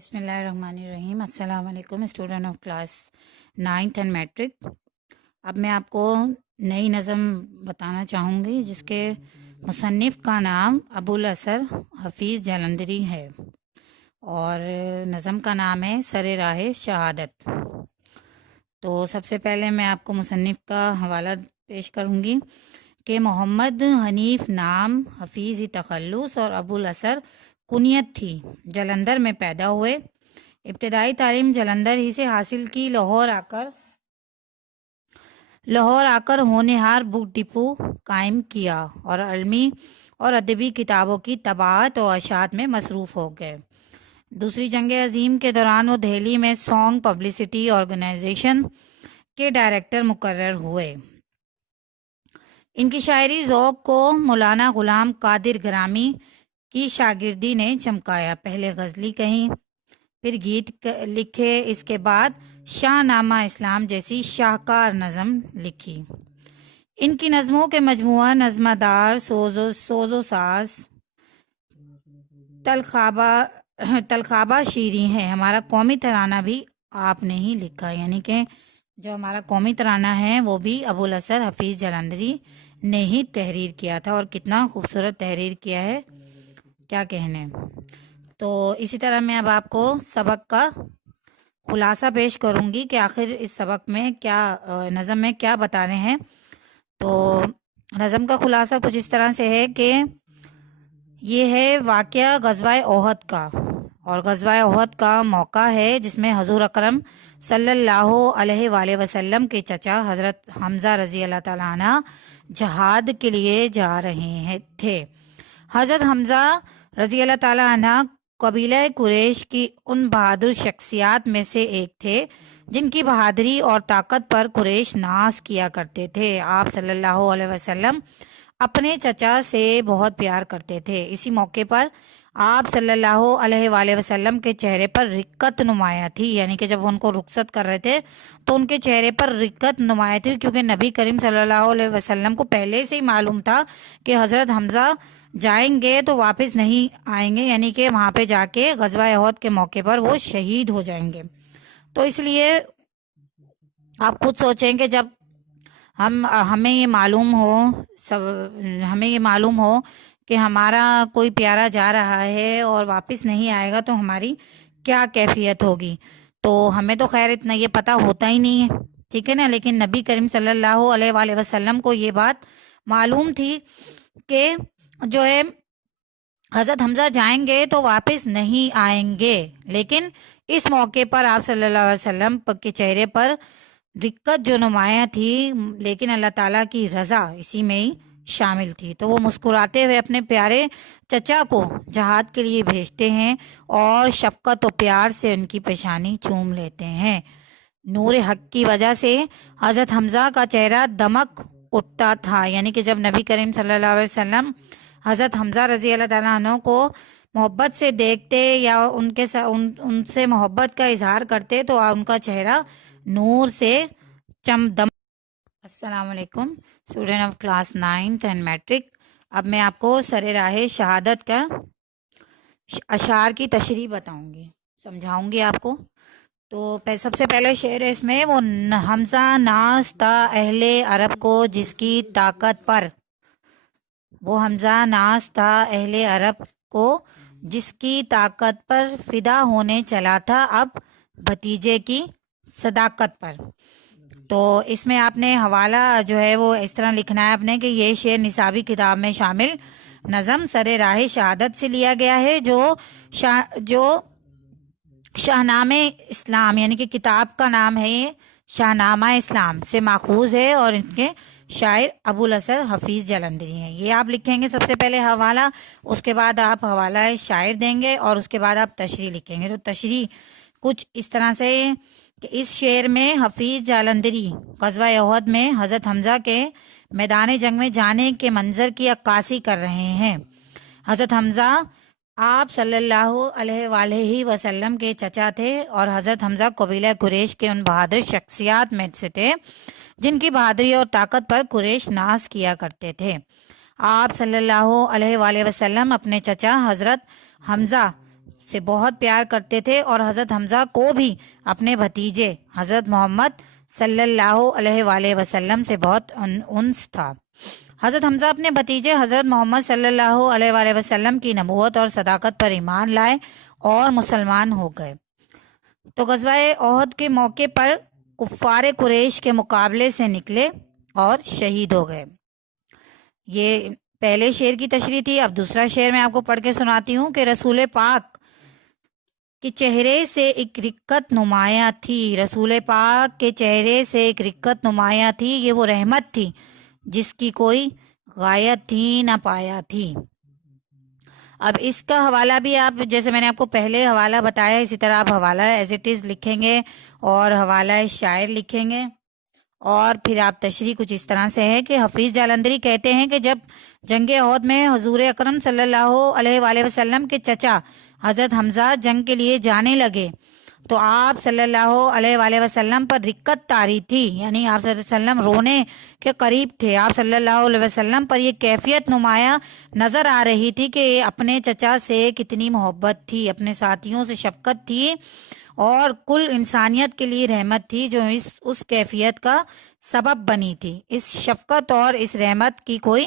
بسم اللہ الرحمن الرحیم۔ السلام علیکم student of class 9th and matric. اب میں آپ کو نئی نظم بتانا چاہوں گی جس کے مصنف کا نام ابو الاثر حفیظ جلندری ہے اور نظم کا نام ہے سر راہ شہادت۔ تو سب سے پہلے میں آپ کو مصنف کا حوالہ پیش کروں گی کہ محمد حنیف نام، حفیظ تخلص اور ابو الاثر کنیت تھی۔ جلندر میں پیدا ہوئے، ابتدائی تعلیم جلندر ہی سے حاصل کی۔ لاہور آ کر ہونہار بک ڈپو قائم کیا اور علمی اور ادبی کتابوں کی طباعت و اشاعت میں مصروف ہو گئے۔ دوسری جنگ عظیم کے دوران وہ دہلی میں سانگ پبلسٹی آرگنائزیشن کے ڈائریکٹر مقرر ہوئے۔ ان کی شاعری ذوق کو مولانا غلام قادر گرامی کی شاگردی نے چمکایا۔ پہلے غزلی کہیں، پھر گیت لکھے، اس کے بعد شاہ نامہ اسلام جیسی شاہکار نظم لکھی۔ ان کی نظموں کے مجموعہ نظمہ دار، سوز و ساز، تلخابہ شیریں ہے۔ ہمارا قومی ترانہ بھی آپ نے ہی لکھا، یعنی کہ جو ہمارا قومی ترانہ ہے وہ بھی ابو الاثر حفیظ جلندری نے ہی تحریر کیا تھا، اور کتنا خوبصورت تحریر کیا ہے، کیا کہنے۔ تو اسی طرح میں اب آپ کو سبق کا خلاصہ پیش کروں گی کہ آخر اس سبق میں کیا، نظم میں کیا بتا رہے ہیں۔ تو نظم کا خلاصہ کچھ اس طرح سے ہے کہ یہ ہے واقعہ غزوہ احد کا، اور غزوہ احد کا موقع ہے جس میں حضور اکرم صلی اللہ علیہ وآلہ وسلم کے چچا حضرت حمزہ رضی اللہ تعالیٰ عنہ جہاد کے لیے جا رہے تھے۔ حضرت حمزہ رضی اللہ تعالیٰ عنہ قبیلہ قریش کی ان بہادر شخصیات میں سے ایک تھے جن کی بہادری اور طاقت پر قریش ناز کیا کرتے تھے۔ آپ صلی اللہ علیہ وسلم اپنے چچا سے بہت پیار کرتے تھے۔ اسی موقع پر آپ صلی اللہ علیہ وآلہ وسلم کے چہرے پر رقت نمایاں تھی، یعنی کہ جب ان کو رخصت کر رہے تھے تو ان کے چہرے پر رقت نمایاں تھی، کیونکہ نبی کریم صلی اللہ علیہ وسلم کو پہلے سے ہی معلوم تھا کہ حضرت حمزہ جائیں گے تو واپس نہیں آئیں گے، یعنی کہ وہاں پہ جا کے غزوہ احد کے موقع پر وہ شہید ہو جائیں گے۔ تو اس لیے آپ خود سوچیں کہ جب ہمیں یہ معلوم ہو کہ ہمارا کوئی پیارا جا رہا ہے اور واپس نہیں آئے گا تو ہماری کیا کیفیت ہوگی۔ تو ہمیں تو خیر اتنا یہ پتہ ہوتا ہی نہیں ہے، ٹھیک ہے نا، لیکن نبی کریم صلی اللہ علیہ وآلہ وسلم کو یہ بات معلوم تھی کہ جو ہے حضرت حمزہ جائیں گے تو واپس نہیں آئیں گے، لیکن اس موقع پر آپ صلی اللہ علیہ وسلم کے چہرے پر دقت جو نمایاں تھی، لیکن اللہ تعالیٰ کی رضا اسی میں ہی شامل تھی۔ تو وہ مسکراتے ہوئے اپنے پیارے چچا کو جہاد کے لیے بھیجتے ہیں اور شفقت و پیار سے ان کی پیشانی چوم لیتے ہیں۔ نور حق کی وجہ سے حضرت حمزہ کا چہرہ دمک اٹھتا تھا، یعنی کہ جب نبی کریم صلی اللہ علیہ وسلم حضرت حمزہ رضی اللہ تعالیٰ عنہ کو محبت سے دیکھتے یا ان سے محبت کا اظہار کرتے تو ان کا چہرہ نور سے چمدم۔ السلام علیکم student of class 9th and matric. اب میں آپ کو سر راہ شہادت کا اشعار کی تشریح بتاؤں گی، سمجھاؤں گی آپ کو۔ تو سب سے پہلے شعر ہے اس میں، وہ حمزہ ناز تھا اہل عرب کو جس کی طاقت پر، وہ حمزہ ناز تھا اہل عرب کو جس کی طاقت پر، فدا ہونے چلا تھا اب بھتیجے کی صداقت پر۔ تو اس میں آپ نے حوالہ جو ہے وہ اس طرح لکھنا ہے اپنے کہ یہ شعر نصابی کتاب میں شامل نظم سر راہ شہادت سے لیا گیا ہے، جو شاہنامہ اسلام، یعنی کہ کتاب کا نام ہے یہ شاہنامہ اسلام سے ماخوذ ہے، اور ان کے شاعر ابو الاثر حفیظ جلندری ہیں۔ یہ آپ لکھیں گے سب سے پہلے حوالہ، اس کے بعد آپ حوالہ شاعر دیں گے، اور اس کے بعد آپ تشریح لکھیں گے۔ تو تشریح کچھ اس طرح سے کہ اس شعر میں حفیظ جلندری غزوہ احد میں حضرت حمزہ کے میدان جنگ میں جانے کے منظر کی عکاسی کر رہے ہیں۔ حضرت حمزہ آپ صلی اللہ علیہ وآلہ وسلم کے چچا تھے، اور حضرت حمزہ قبیلہ قریش کے ان بہادر شخصیات میں سے تھے جن کی بہادری اور طاقت پر قریش ناز کیا کرتے تھے۔ آپ صلی اللہ علیہ وآلہ وسلم اپنے چچا حضرت حمزہ سے بہت پیار کرتے تھے اور حضرت حمزہ کو بھی اپنے بھتیجے حضرت محمد صلی اللہ علیہ وآلہ وسلم سے بہت انس تھا۔ حضرت حمزہ اپنے بھتیجے حضرت محمد صلی اللہ علیہ وآلہ وسلم کی نبوت اور صداقت پر ایمان لائے اور مسلمان ہو گئے، تو غزوہ احد کے موقع پر کفار قریش کے مقابلے سے نکلے اور شہید ہو گئے۔ یہ پہلے شعر کی تشریح تھی۔ اب دوسرا شعر میں آپ کو پڑھ کے سناتی ہوں کہ رسول پاک کے چہرے سے ایک رقت نمایاں تھی، رسول پاک کے چہرے سے ایک رقت نمایاں تھی، یہ وہ رحمت تھی جس کی کوئی غایت تھی نہ پایا تھی۔ اب اس کا حوالہ بھی آپ، جیسے میں نے آپ کو پہلے حوالہ بتایا، اسی طرح آپ حوالہ ایز اٹ از لکھیں گے اور حوالہ شاعر لکھیں گے، اور پھر آپ تشریح کچھ اس طرح سے ہے کہ حفیظ جالندھری کہتے ہیں کہ جب جنگ احد میں حضور اکرم صلی اللہ علیہ وآلہ وسلم کے چچا حضرت حمزہ جنگ کے لیے جانے لگے تو آپ صلی اللہ علیہ وآلہ وسلم پر رقت طاری تھی، یعنی آپ صلی اللہ علیہ وسلم رونے کے قریب تھے۔ آپ صلی اللہ علیہ وسلم پر یہ کیفیت نمایاں نظر آ رہی تھی کہ اپنے چچا سے کتنی محبت تھی، اپنے ساتھیوں سے شفقت تھی اور کل انسانیت کے لیے رحمت تھی جو اس کیفیت کا سبب بنی تھی۔ اس شفقت اور اس رحمت کی کوئی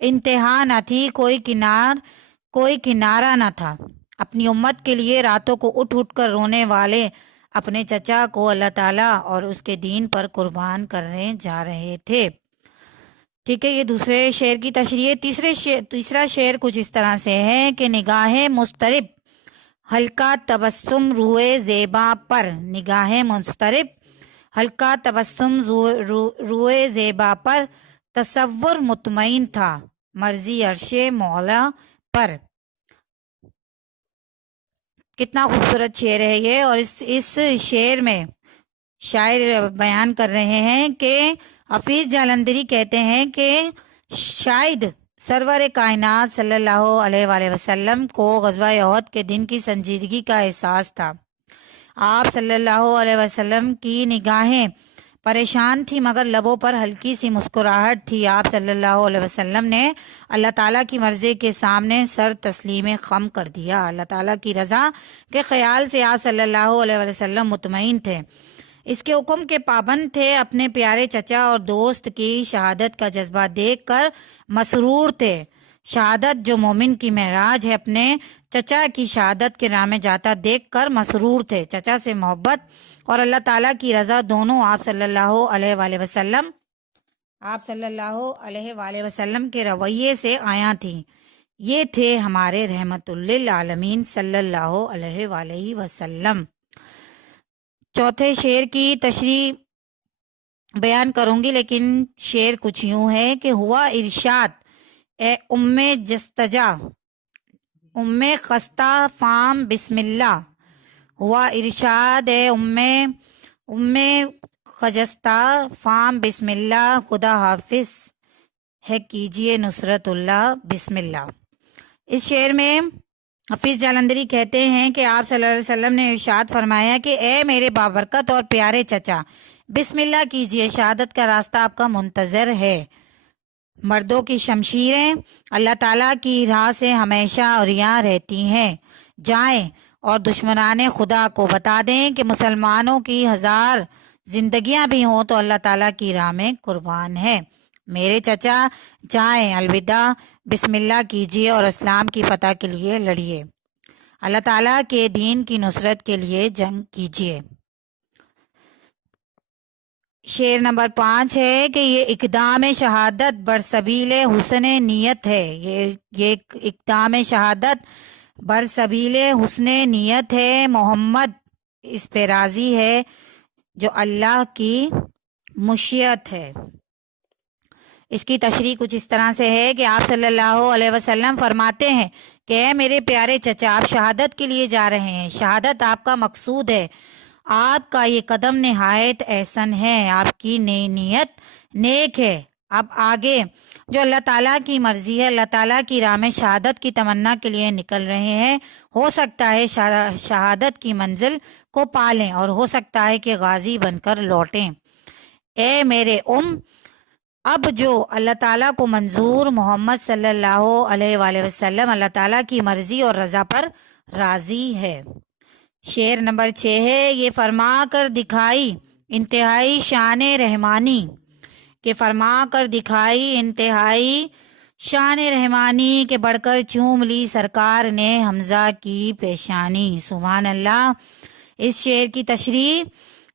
انتہا نہ تھی، کوئی کنارہ نہ تھا۔ اپنی امت کے لیے راتوں کو اٹھ اٹھ کر رونے والے اپنے چچا کو اللہ تعالیٰ اور اس کے دین پر قربان کرنے جا رہے تھے۔ ٹھیک ہے، یہ دوسرے شعر کی تشریح ہے۔ تیسرا شعر کچھ اس طرح سے ہے کہ نگاہ مضطرب ہلکا تبسم روئے زیبا پر، نگاہ مضطرب ہلکا تبسم روئے زیبا پر، تصور مطمئن تھا مرضی عرش مولا پر۔ کتنا خوبصورت شعر ہے یہ، اور اس شعر میں شاعر بیان کر رہے ہیں کہ حفیظ جالندھری کہتے ہیں کہ شاید سرور کائنات صلی اللہ علیہ وآلہ وسلم کو غزوہ احد کے دن کی سنجیدگی کا احساس تھا۔ آپ صلی اللہ علیہ وسلم کی نگاہیں پریشان تھی مگر لبوں پر ہلکی سی مسکراہٹ تھی۔ آپ صلی اللہ علیہ وسلم نے اللہ تعالیٰ کی مرضی کے سامنے سر تسلیم خم کر دیا۔ اللہ تعالیٰ کی رضا کے خیال سے آپ صلی اللہ علیہ وسلم مطمئن تھے، اس کے حکم کے پابند تھے، اپنے پیارے چچا اور دوست کی شہادت کا جذبہ دیکھ کر مسرور تھے۔ شہادت جو مومن کی معراج ہے، اپنے چچا کی شہادت کے راہ میں جاتا دیکھ کر مسرور تھے۔ چچا سے محبت اور اللہ تعالیٰ کی رضا دونوں آپ صلی اللہ علیہ وآلہ وسلم کے رویے سے آیاں تھیں۔ یہ تھے ہمارے رحمت للعالمین صلی اللہ علیہ وآلہ وسلم۔ چوتھے شعر کی تشریح بیان کروں گی، لیکن شعر کچھ یوں ہے کہ ہوا ارشاد اے جستجا خستہ فام بسم اللہ، ہوا ارشاد اے خجستہ فام بسم اللہ، خدا حافظ ہے کیجئے نصرت اللہ بسم اللہ۔ اس شعر میں حفیظ جالندھری کہتے ہیں کہ آپ صلی اللہ علیہ وسلم نے ارشاد فرمایا کہ اے میرے بابرکت اور پیارے چچا، بسم اللہ کیجئے، شہادت کا راستہ آپ کا منتظر ہے۔ مردوں کی شمشیریں اللہ تعالیٰ کی راہ سے ہمیشہ عریاں رہتی ہیں، جائیں اور دشمنان خدا کو بتا دیں کہ مسلمانوں کی 1000 زندگیاں بھی ہوں تو اللہ تعالیٰ کی راہ میں قربان ہے۔ میرے چچا جائیں، الوداع، بسم اللہ کیجیے اور اسلام کی فتح کے لیے لڑیے، اللہ تعالیٰ کے دین کی نصرت کے لیے جنگ کیجیے۔ شعر نمبر 5 ہے کہ یہ اقدام شہادت برسبیل حسن نیت ہے، یہ اقدام شہادت برسبیل حسن نیت ہے، محمد اس پہ راضی ہے جو اللہ کی مشیت ہے۔ اس کی تشریح کچھ اس طرح سے ہے کہ آپ صلی اللہ علیہ وسلم فرماتے ہیں کہ اے میرے پیارے چچا، آپ شہادت کے لیے جا رہے ہیں، شہادت آپ کا مقصود ہے، آپ کا یہ قدم نہایت احسن ہے، آپ کی نیت نیک ہے۔ اب آگے جو اللہ تعالیٰ کی مرضی ہے، اللہ تعالیٰ کی راہ میں شہادت کی تمنا کے لیے نکل رہے ہیں، ہو سکتا ہے شہادت کی منزل کو پالیں اور ہو سکتا ہے کہ غازی بن کر لوٹیں۔ اے میرے اب جو اللہ تعالیٰ کو منظور محمد صلی اللہ علیہ وآلہ وسلم اللہ تعالیٰ کی مرضی اور رضا پر راضی ہے۔ شعر نمبر 6 ہے، یہ فرما کر دکھائی انتہائی شان رحمانی، کہ فرما کر دکھائی انتہائی شان رحمانی، کہ بڑھ کر چوم لی سرکار نے حمزہ کی پیشانی۔ سبحان اللہ۔ اس شعر کی تشریح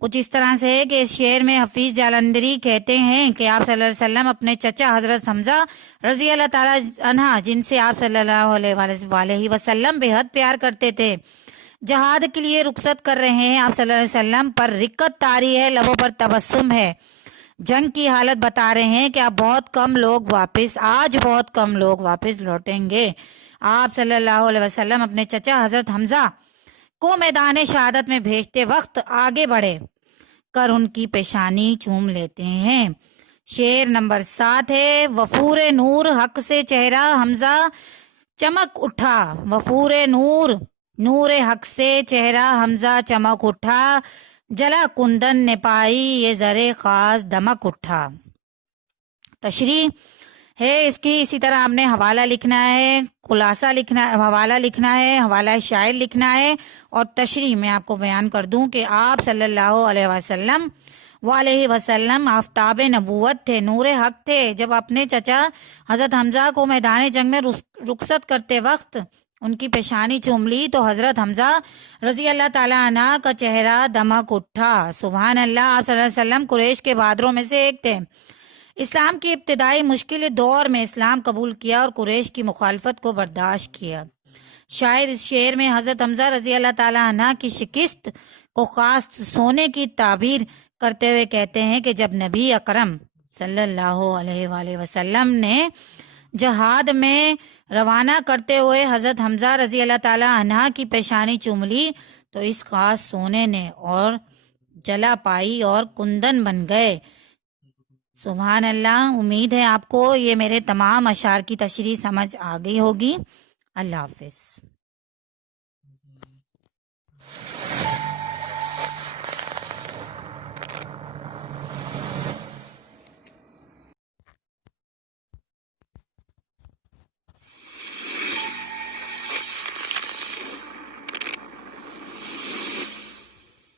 کچھ اس طرح سے ہے کہ اس شعر میں حفیظ جالندری کہتے ہیں کہ آپ صلی اللہ علیہ وسلم اپنے چچا حضرت حمزہ رضی اللہ تعالیٰ عنہ، جن سے آپ صلی اللہ علیہ وسلم بے حد پیار کرتے تھے، جہاد کے لیے رخصت کر رہے ہیں۔ آپ صلی اللہ علیہ وسلم پر رقت طاری ہے، لبوں پر تبسم ہے، جنگ کی حالت بتا رہے ہیں کہ آج بہت کم لوگ واپس لوٹیں گے۔ آپ صلی اللہ علیہ وسلم اپنے چچا حضرت حمزہ کو میدان شہادت میں بھیجتے وقت آگے بڑھے کر ان کی پیشانی چوم لیتے ہیں۔ شعر نمبر 7 ہے، وفور نور حق سے چہرہ حمزہ چمک اٹھا، وفور نور حق سے چہرہ حمزہ چمک اٹھا، جلا کندن نے پائی یہ زرے خاص دمک اٹھا۔ تشریح ہے اس کی، اسی طرح آپ نے حوالہ لکھنا ہے، خلاصہ لکھنا، حوالہ لکھنا ہے، حوالہ شاعر لکھنا ہے، اور تشریح میں آپ کو بیان کر دوں کہ آپ صلی اللہ علیہ وسلم آفتاب نبوت تھے، نور حق تھے۔ جب اپنے چچا حضرت حمزہ کو میدان جنگ میں رخصت کرتے وقت ان کی پیشانی چوم لی تو حضرت حمزہ رضی اللہ تعالیٰ عنہ کا چہرہ دمک اٹھا۔ سبحان اللہ۔ آپ صلی اللہ علیہ وسلم قریش کے بہادروں میں سے ایک تھے۔ اسلام کی ابتدائی مشکل دور میں اسلام قبول کیا اور قریش کی مخالفت کو برداشت کیا۔ شاعر اس شعر میں حضرت حمزہ رضی اللہ تعالیٰ عنہ کی شکست کو خاص سونے کی تعبیر کرتے ہوئے کہتے ہیں کہ جب نبی اکرم صلی اللہ علیہ وآلہ وسلم نے جہاد میں روانہ کرتے ہوئے حضرت حمزہ رضی اللہ تعالیٰ عنہ کی پیشانی چوم لی تو اس خاص سونے نے اور جلا پائی اور کندن بن گئے۔ سبحان اللہ۔ امید ہے آپ کو یہ میرے تمام اشعار کی تشریح سمجھ آ گئی ہوگی۔ اللہ حافظ۔